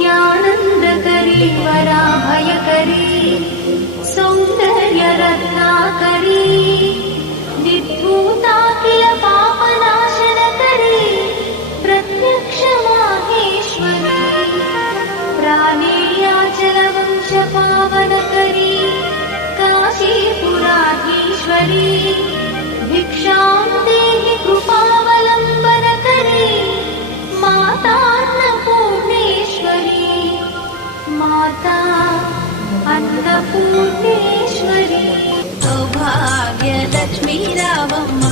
नित्यानन्दकरी वराभयकरी सौन्दर्यरत्नाकरी निर्धूताखिल पापनाशनकरी प्रत्यक्ष माहेश्वरी प्राणेयाचलवंशपावनकरी काशीपुराधीश्वरी भिक्षां देहि कृपावलम्बनकरी मातान्नपूर्णेश्वरी माता अन्नपूर्णेश्वरी सौभाग्यलक्ष्मी रावम्मा